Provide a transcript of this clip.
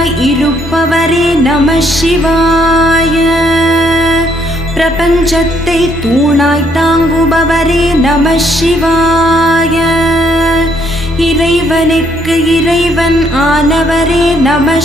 நிலையாய் இருப்பவரே நம சிவாய. பிரபஞ்சத்தை தூணாய் தாங்குபவரே நம சிவாய. இறைவனுக்கு இறைவன் ஆனவரே நம